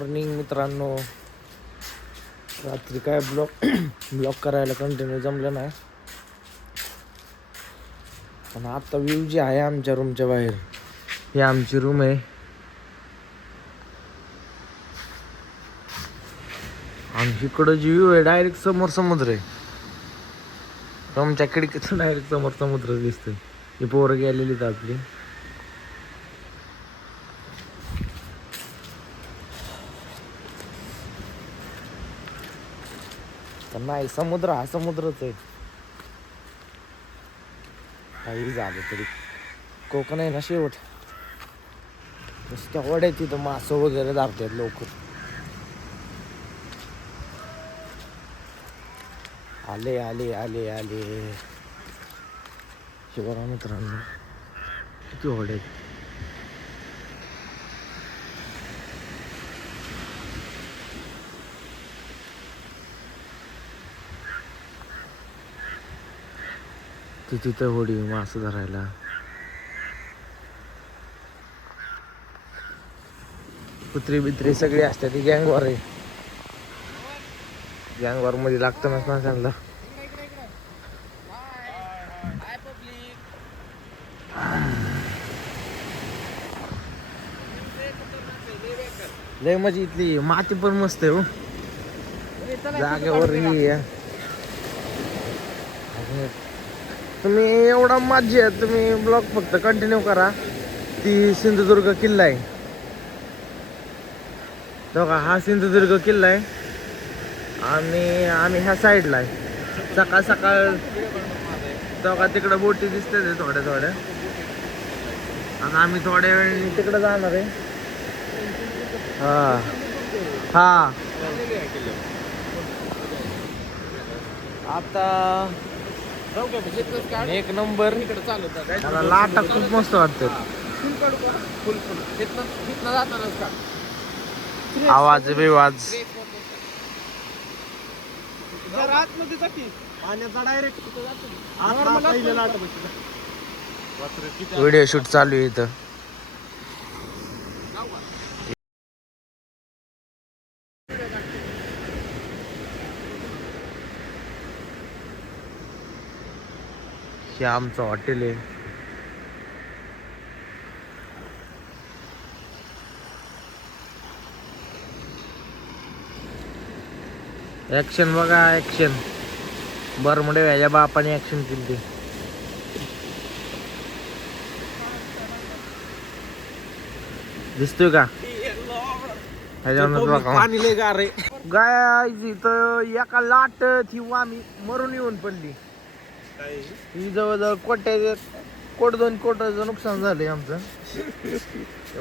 Morning मित्रांनो. रात्री काय ब्लॉक करायला कंटिन्यू जमलं नाही, पण आता व्ह्यू जी आहे आमच्या रूमच्या बाहेर, ही आमची रूम आहे आणि इकडं जी व्ह्यू आहे डायरेक्ट समोर समुद्र आहे. रूमच्या खिडकीतून डायरेक्ट समोर समुद्र दिसतोय. ही पोरं गेलेली आहेत आपली. तर नाही, समुद्र हा समुद्रच आहे. काही झालं तरी कोकण आहे ना शेवट. नुसत्या ओढ्या तिथं मासं वगैरे धरतात लोक. आले आले आले आले शिवरा मित्रांनो, किती ओढे आहेत. तिथं होडी मासं धरायला. कुत्री बित्री सगळी असतात. ती गँगवॉर आहे. गँगवॉर मध्ये लागतं ना त्यांना. लय मजा. इथली माती पण मस्त आहे हो. जागेवर ही आहे. तुम्ही एवढा मजा आहे, तुम्ही ब्लॉग फक्त कंटिन्यू करा. ती सिंधुदुर्ग किल्ला आहे बघा, हा सिंधुदुर्ग किल्ला आहे आणि आम्ही ह्या साईडला आहे. सकाळ सकाळ बघा तिकडं बोटी दिसते थोड्या थोड्या, आणि आम्ही थोड्या वेळ तिकडं जाणार आहे. हा हा आता एक नंबर. मला लाटा खूप मस्त वाटतात. आवाज बिवाज व्हिडिओ शूट चालू आहे इथं. हे आमचं हॉटेल आहे. ऍक्शन बघा, ऍक्शन. बरमुडे व्याजा बापाने ऍक्शन केली. दिसतोय का पाणी लय गार आहे. गाय इथं एका लाट ती वामी मरून येऊन पडली. ही जवळजवळ कोट 2 कोटाचं नुकसान झालंय आमचं.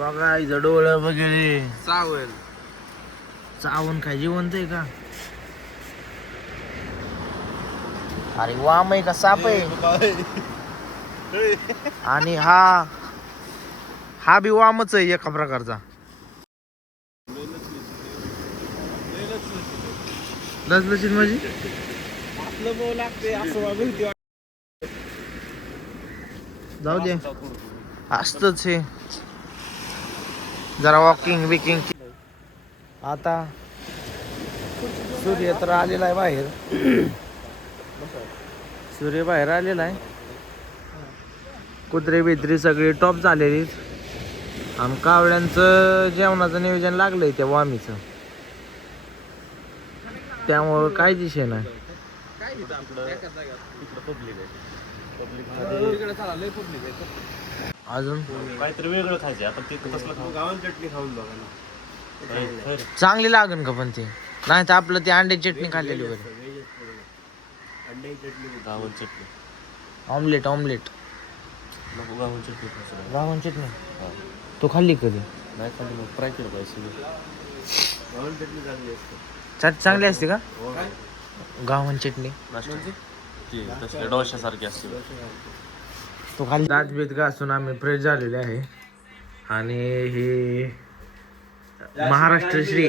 बघा इथं डोळं वगैरे चावून काय जिवंत आहे का? अरे वाम आहे का साप आहे? आणि हा बी वामच आहे एका प्रकारचा. लसलशीत म्हणजे जाऊ दे, असतच हे. जरा वॉकिंग बिकिंग. आता सूर्य तर आलेला आहे बाहेर. सूर्य बाहेर आलेला आहे. कुत्रे बित्री सगळे टॉप झालेली. आणि कावळ्यांचं जेवणाचं नियोजन लागलंय त्या वामीचं, त्यामुळं काय विषय नाही. अजून काहीतरी वेगळं खायचं आता. ते गावन चटणी खाऊन बघा, चांगली लागन का? पण ते नाही तर आपलं ते अंडे चटणी खाल्लेली बरं. अंडे चटणी, गावन चटणी, ऑमलेट नको. गावन चटणी, गावन चटणी तू खाल्ली कधी? नाही खाल्ली. मग फ्राय केलं पाहिजे. गावन चटणी चांगली असते. चांगली असते का गावन चटणी? ती डोशासारखी असते. तो खाली दात बीत घासून आम्ही फ्रेश झालेले आहे. आणि हे महाराष्ट्र श्री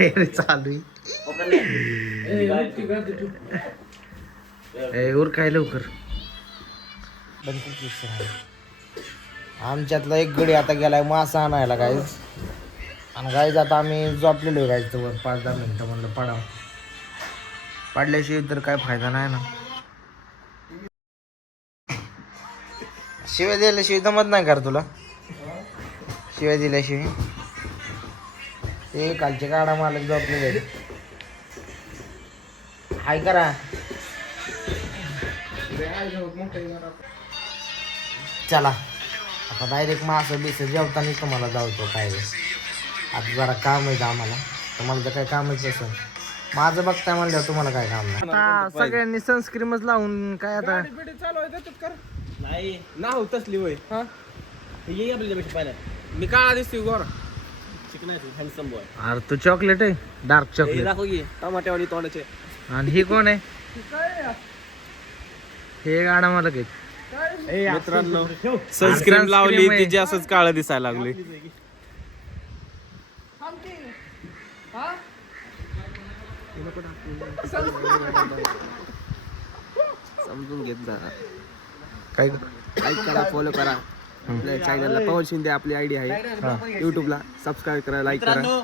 तयारी चालू आहे. उर काय लवकर. आमच्यातला एक गडी आता गेलाय मासा आणायला. काय आणि गाईज आता आम्ही झोपलेलो गायचं वर 5-10 मिनिटं म्हणलं पडावं. पडल्याशिवाय तर काय फायदा नाही ना. शिवाय दिल्याशिवाय जमत नाही कर तुला. शिवाय दिल्याशिवाय ते कालचे गाडा मालक झोपलेले हाय करा. चला आता डायरेक्ट मासं बिस जेवताना तुम्हाला जाऊतो काय आता जरा काम आहे आम्हाला. तुम्हाला तर काय कामच असं माझं बघताय म्हणल्यावर तुम्हाला काय काम नाही. आता सगळ्यांनी सनस्क्रीमच लावून काय आता नाही ना हो तसली वय हा ये आपल्यापेक्षा पाहिलं मी काळा दिसतोय गोरा चिकन हॅन्डसम बॉय. अरे तू चॉकलेट आहे डार्क चॉकलेट. दाखव की टमाट्यावाली तोंडाचे. आणि ही कोण आहे? हे गाडा मालक आहेत. मित्रांनो सनस्क्रीन लावली ती जे असंच काळं दिसायला लागले. समजून घेत जा. काय लाईक करा फॉलो करा आपल्या चॅनलला. पवन शिंदे आपली आयडी आहे युट्यूबला. सबस्क्राईब करा लाईक करा.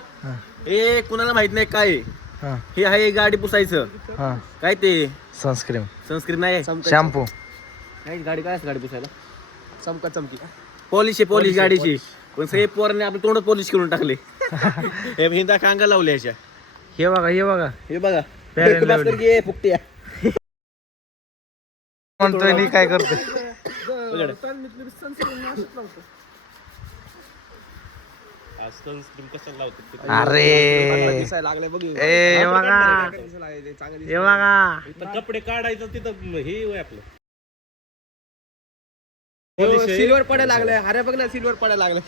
हे कुणाला माहित नाही काय आहे? हा हे आहे गाडी पुसायचं. हा काय ते सनस्क्रीम सनस्क्रीन नाही शॅम्पू. नाही गाडी काय असतं गाडी पुसायला चमका चमकी पॉलिश आहे पॉलिश गाडीची. पण सगळे पोरांनी आपलं तोंड पॉलिश करून टाकले. हे हिंदा कांगा लावले ह्याच्या. हे बघा हे बघा हे बघा Fair and lovely. घे फुकट्या म्हणतोय नी काय करतोय. अरे लागले बघ ए बघा हे बघा कपडे काढायचं तिथं हे होय आपलं सिल्वर पडायला लागलाय. अरे बघ ना सिल्वर पडायला लागलाय.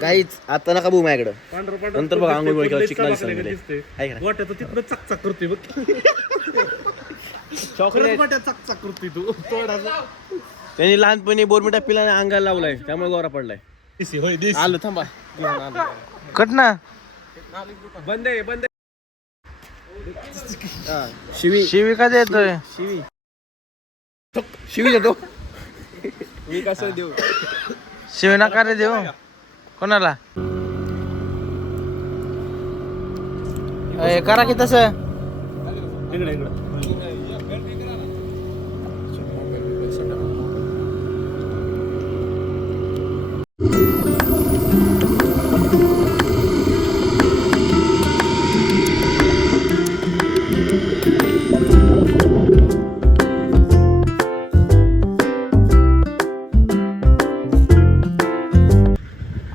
गाईच आता नका बघू माझ्याकडं. नंतर बघा आंघोळ केला चिकन तिथनं चकचक करतोय बघ. चॉकलेट चकचक करतोय तू. त्यांनी लहानपणी बोरमिटा पिला अंगाला लावलाय त्यामुळे गोरा पडलाय. आलं थांबा कट ना बंद आहे बंद. शिवी शिवी का देतोय? शिवी शिवी देतो मी कसं देऊ. शिवी नका रे देऊ कोणाला. ए, करा की तसं. इकडे इकडे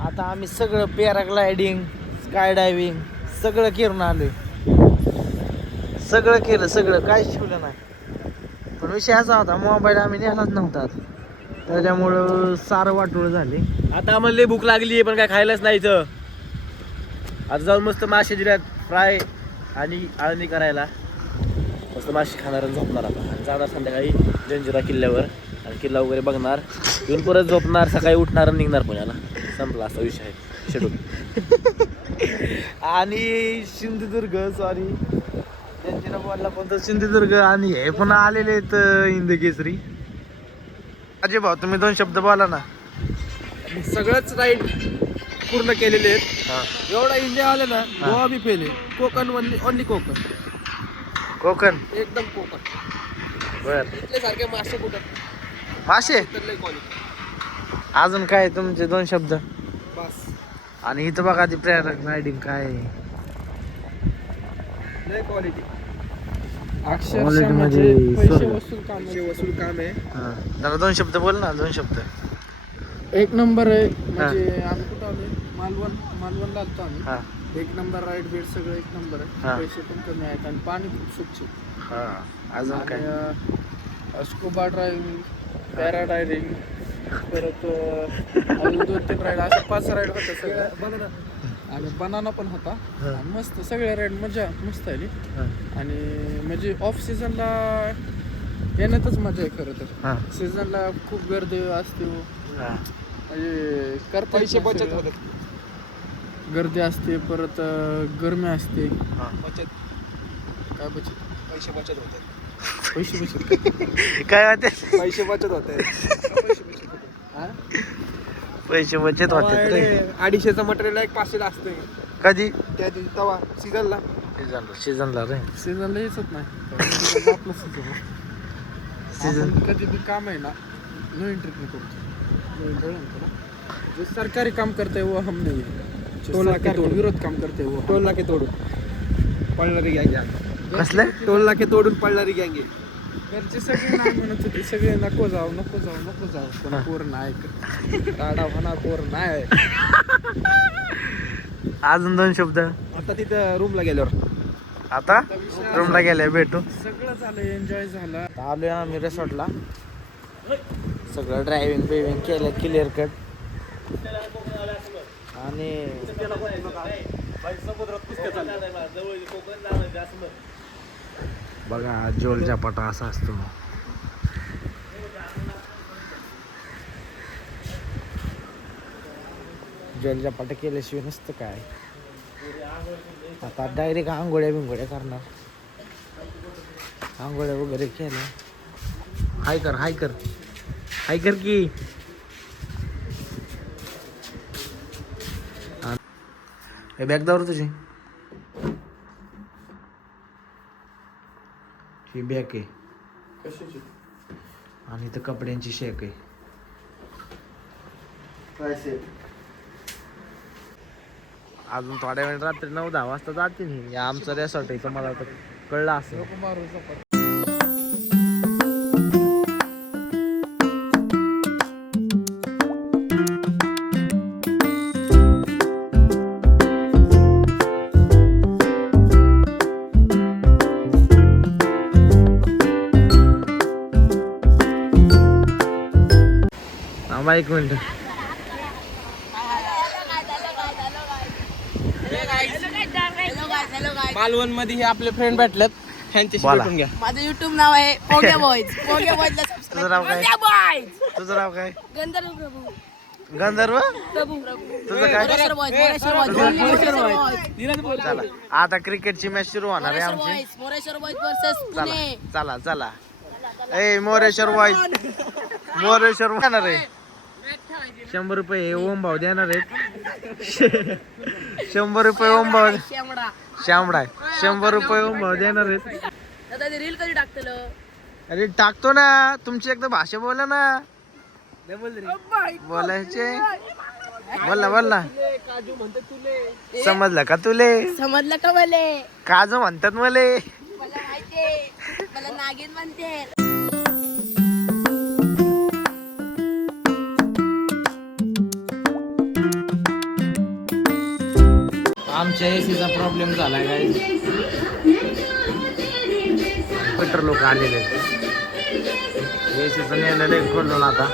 आता आम्ही सगळं पॅराग्लायडिंग स्काय डायव्हिंग सगळं करून आलोय. सगळं केलं सगळं काय शिवलं नाही. पण विषय असा होता मोबाईल आम्ही नेलाच नव्हता त्याच्यामुळं सारं वाटोळ झाले. आता आम्हाला लई भूक लागली पण काय खायलाच नाही इथं. आता जाऊन मस्त मासे जिऱ्यात फ्राय आणि आळणी करायला मस्त मासे खाणार आणि झोपणार. आता आणि जाणार संध्याकाळी जंजिरा किल्ल्यावर आणि किल्ला वगैरे बघणार. येऊन परत झोपणार सकाळी उठणार आणि निघणार पुण्याला. संपला असा विषय आहे शेड्यूल. आणि सिंधुदुर्ग सॉरी जंजिरा बोलला पण तर सिंधुदुर्ग आणि हे पण आलेले आहेत इंदकेसरी. अजय भाऊ तुम्ही 2 शब्द बोला ना. सगळंच राईड पूर्ण केलेले आहेत. एवढा एन्जॉय आले ना. गोवा बी फेल आहे. कोकण ओनली कोकण. कोकण एकदम कोकण. बर इथले सारखे मासे कुठं मासे. तर लय क्वालिटी. अजून काय तुमचे 2 शब्द. बस आणि इथं बघा ती पॅराग्लायडिंग काय लय क्वालिटी. Quality म्हणजे पैसे स्वर्ग. वसूल काम आहे. हा. जरा 2 शब्द बोल ना 2 शब्द. एक नंबर आहे. म्हणजे आम्ही कुठं आलोय मालवणला आलतो आम्ही. हा एक नंबर राईड बीड सगळं एक नंबर हा. आहे. पैसे पण कमी आहेत आणि पाणी खूप स्वच्छ आहे. हा अजून काय. आणि स्कुबा ड्रायव्हिंग पॅराडायव्हिंग परत अजून 2-3 राईड अशा 5 राईड होत्या सगळ्या. आणि बनाना पण होता. आणि मस्त सगळ्या राईड मजा मस्त आली. हा. आणि म्हणजे ऑफ सीझनला येण्यातच मजा आहे खरं तर. हा. सीझनला खूप गर्दी असते. हा. म्हणजे करता पैसे बचत होतात. गर्दी असते परत गरमी असते. हा. काय बचत पैसे बचत होतात. काय म्हणते पैसे बचत होते. पैसे बचत होते रे. 250चं मटेरियल एक 500 असतं कधी त्या दिवशी तवा सीझनला सीझनला रे. सीझनला येतच नाही आपलं सीझन कधी बी काम आहे ना नो एंट्री करतो जो सरकारी काम करते वो हम नहीं है टोल नाके तोड विरोध काम करते वो टोल नाके तोडून पळणारी गँग कसले टोल नाके तोडून पळणारी गँग आहे घरचे सगळे नाही म्हणत होते सगळे नको जाऊ कोण पोर नाही टाडा होणार पोर नाही अजून 2 शब्द आता तिथं रूमला गेल्यावर आता रूमला गेल्या भेटू. सगळं झालं एन्जॉय झाला आलोय आम्ही रिसॉर्टला. सगळं ड्रायव्हिंग बिव्हिंग केलं क्लिअर कट आणि बघा जोल झपाटा असा असतो. जोल झपाटा केल्याशिवाय नसतं काय. आता डायरेक्ट आंघोळ्या बिंगोळ्या करणार. आंघोळ्या वगैरे केल्या. हाय कर की हे बॅग दावर तुझी ही बॅग आहे कशाची आणि इथं कपड्यांची शेक आहे. अजून थोड्या वेळ रात्री 9-10 वाजता जाते नाही. आमचं रेसॉर्ट आहे तुम्हाला आता कळलं असेल. मारू चपात थांबा 1 मिनिट. मालवण मध्ये हे आपले फ्रेंड भेटलेत ह्यांच्याशी बोला. भेटून घ्या माझं युट्यूब नाव आहे पोगे बॉयज. पोगे बॉयजला तुझं नाव काय? बॉयज तुझं नाव काय? गंधर्व प्रभू गंधर्व. प्रभू तुझं काय? मोरेश्वर बॉयज मोरेश्वर बॉयज चला आता क्रिकेटची मॅच सुरू होणार आहे आमची. मोरेश्वर बॉयज वर्सेस चला पुणे. चला चला. ए मोरेश्वर वाईज मोरेश्वर येणार आहे. 100 रुपये हे ओम भाऊ देणार आहेत. 100 रुपये ओम भाऊ शेमडा शामडा 100 रुपये ओम भाऊ देणार आहेत. दादा ते रील कधी टाकतलं अरे टाकतो ना. तुमची एकदा भाषा बोला ना. बोलायचे बोल ना. काजू म्हणते तुले समजलं का तुले? समजलं का मले? काजू म्हणतात मले. मला माहितीये मला नागिन म्हणते. आमच्या एसीचा प्रॉब्लेम झालाय काय. पेट्रोल लोक आलेले एसीचं नेलेलं खोलून आता